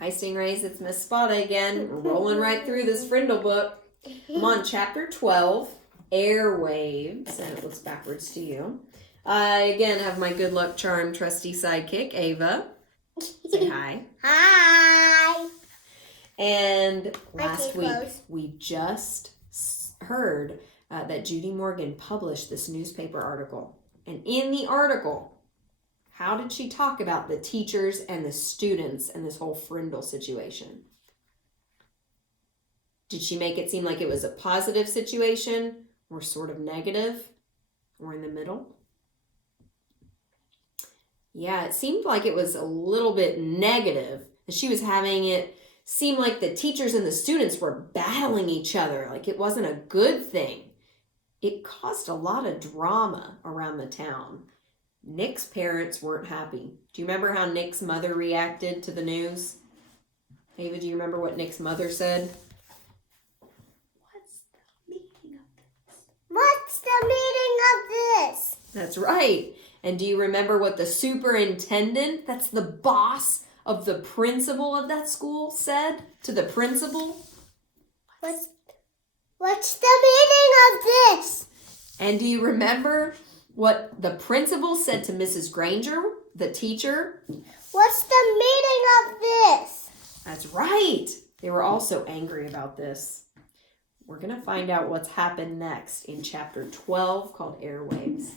Hi, Stingrays. It's Miss Spada again. We're rolling right through this Frindle book. I'm on chapter 12, Airwaves, and it looks backwards to you. I, again, have my good luck charm trusty sidekick, Ava. Say hi. Hi. And last week, we just heard that Judy Morgan published this newspaper article. And in the article, how did she talk about the teachers and the students and this whole Frindle situation? Did she make it seem like it was a positive situation or sort of negative or in the middle? Yeah, it seemed like it was a little bit negative. She was having it seem like the teachers and the students were battling each other, like it wasn't a good thing. It caused a lot of drama around the town. Nick's parents weren't happy. Do you remember how Nick's mother reacted to the news? Ava, do you remember what Nick's mother said? What's the meaning of this? What's the meaning of this? That's right. And do you remember what the superintendent, that's the boss of the principal of that school, said to the principal? What's the meaning of this? And do you remember what the principal said to Mrs. Granger, the teacher? What's the meaning of this? That's right. They were all so angry about this. We're going to find out what's happened next in chapter 12 called Airwaves.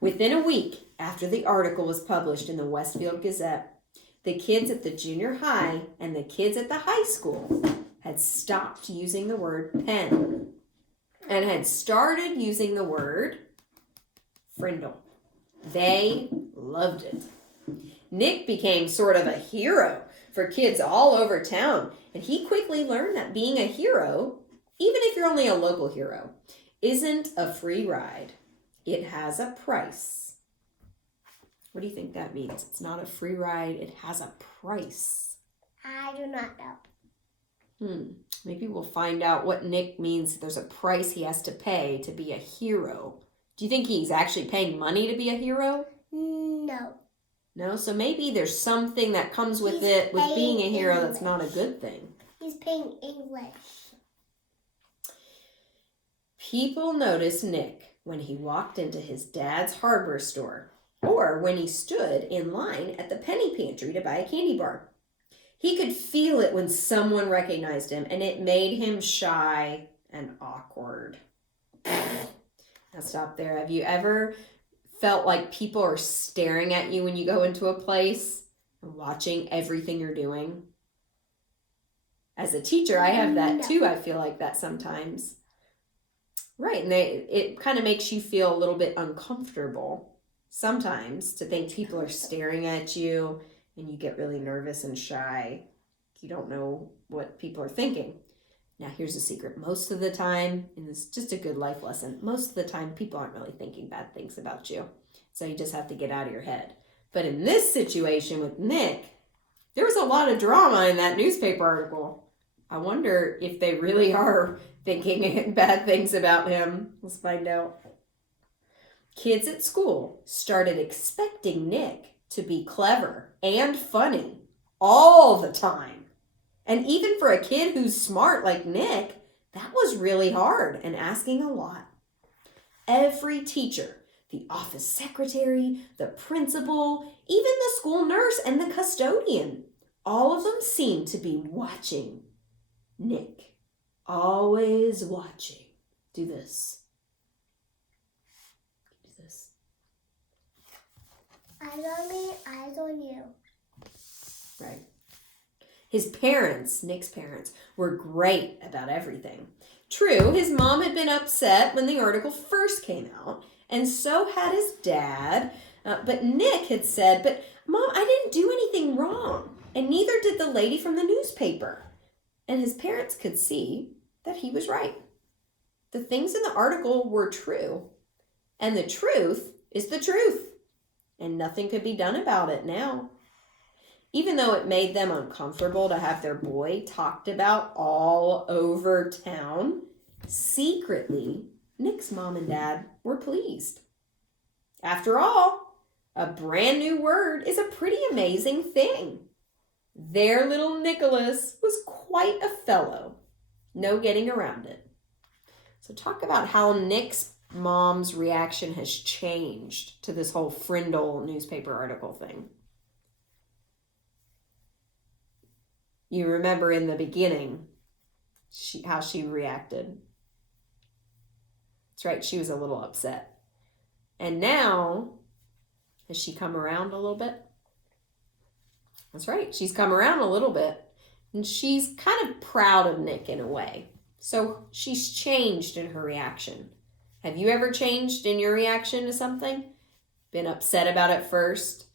Within a week after the article was published in the Westfield Gazette, the kids at the junior high and the kids at the high school had stopped using the word pen and had started using the word Frindle. They loved it. Nick became sort of a hero for kids all over town, and he quickly learned that being a hero, even if you're only a local hero, isn't a free ride. It has a price. What do you think that means? It's not a free ride, it has a price. I do not know. Maybe we'll find out what Nick means. There's a price he has to pay to be a hero. Do you think he's actually paying money to be a hero? No. No? So maybe there's something that comes with being a hero that's not a good thing. He's paying English. People noticed Nick when he walked into his dad's hardware store or when he stood in line at the penny pantry to buy a candy bar. He could feel it when someone recognized him, and it made him shy and awkward. Now stop there. Have you ever felt like people are staring at you when you go into a place and watching everything you're doing? As a teacher, I have that too. I feel like that sometimes. Right, and it kind of makes you feel a little bit uncomfortable sometimes to think people are staring at you and you get really nervous and shy. You don't know what people are thinking. Now, here's a secret. Most of the time, and it's just a good life lesson, most of the time people aren't really thinking bad things about you. So you just have to get out of your head. But in this situation with Nick, there was a lot of drama in that newspaper article. I wonder if they really are thinking bad things about him. Let's find out. Kids at school started expecting Nick to be clever and funny all the time. And even for a kid who's smart like Nick, that was really hard and asking a lot. Every teacher, the office secretary, the principal, even the school nurse and the custodian, all of them seemed to be watching Nick. Always watching. Do this. Do this. Eyes on me, eyes on you. Right. His parents, Nick's parents, were great about everything. True, his mom had been upset when the article first came out, and so had his dad. But Nick had said, "But Mom, I didn't do anything wrong, and neither did the lady from the newspaper." And his parents could see that he was right. The things in the article were true, and the truth is the truth, and nothing could be done about it now. Even though it made them uncomfortable to have their boy talked about all over town, secretly, Nick's mom and dad were pleased. After all, a brand new word is a pretty amazing thing. Their little Nicholas was quite a fellow. No getting around it. So talk about how Nick's mom's reaction has changed to this whole Frindle newspaper article thing. You remember in the beginning how she reacted. That's right, she was a little upset. And now, has she come around a little bit? That's right, she's come around a little bit. And she's kind of proud of Nick in a way. So she's changed in her reaction. Have you ever changed in your reaction to something? Been upset about it first,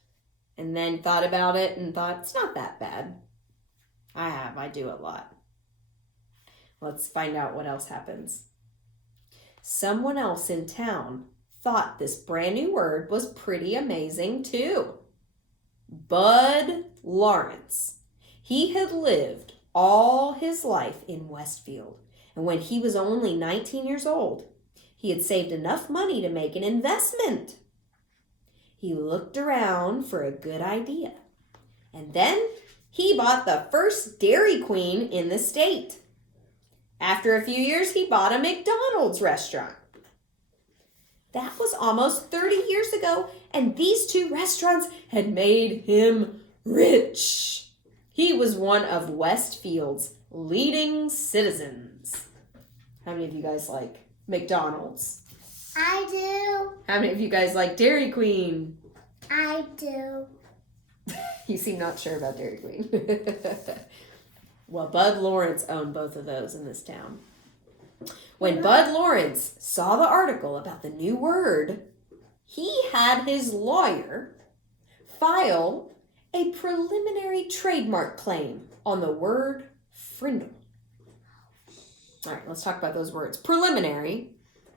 and then thought about it and thought, it's not that bad. I have. I do a lot. Let's find out what else happens. Someone else in town thought this brand new word was pretty amazing too. Bud Lawrence. He had lived all his life in Westfield, and when he was only 19 years old, he had saved enough money to make an investment. He looked around for a good idea, and then he bought the first Dairy Queen in the state. After a few years, he bought a McDonald's restaurant. That was almost 30 years ago, and these two restaurants had made him rich. He was one of Westfield's leading citizens. How many of you guys like McDonald's? I do. How many of you guys like Dairy Queen? I do. You seem not sure about Dairy Queen. Well, Bud Lawrence owned both of those in this town. When Bud Lawrence saw the article about the new word, he had his lawyer file a preliminary trademark claim on the word Frindle. All right, let's talk about those words. Preliminary,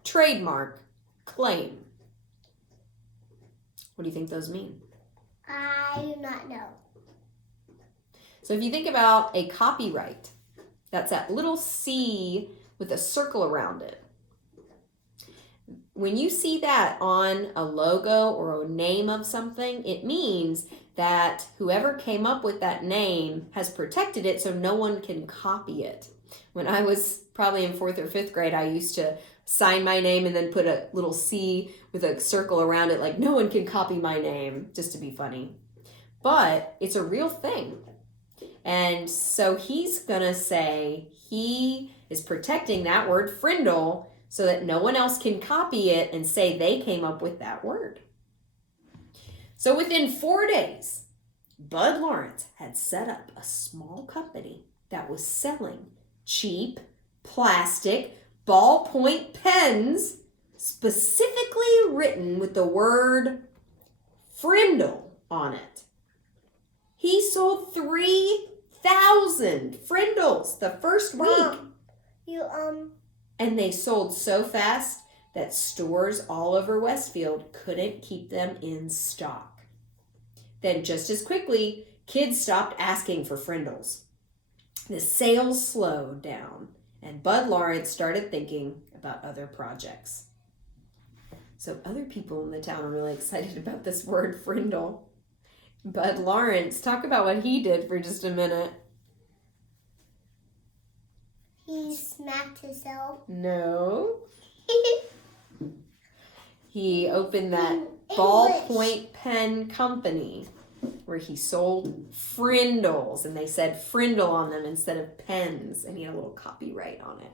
trademark, claim. What do you think those mean? I do not know. So if you think about a copyright, that's that little C with a circle around it. When you see that on a logo or a name of something, it means that whoever came up with that name has protected it so no one can copy it. When I was probably in 4th or 5th grade, I used to sign my name and then put a little C with a circle around it like no one can copy my name, just to be funny. But it's a real thing. And so he's going to say he is protecting that word Frindle so that no one else can copy it and say they came up with that word. So within 4 days, Bud Lawrence had set up a small company that was selling cheap plastic ballpoint pens specifically written with the word Frindle on it. He sold 3,000 Frindles the first week. Mom, And they sold so fast that stores all over Westfield couldn't keep them in stock. Then just as quickly, kids stopped asking for Frindles. The sales slowed down, and Bud Lawrence started thinking about other projects. So other people in the town are really excited about this word Frindle. Bud Lawrence, talk about what he did for just a minute. he smacked himself. No. He opened that English. ballpoint pen company where he sold Frindles, and they said Frindle on them instead of pens, and he had a little copyright on it.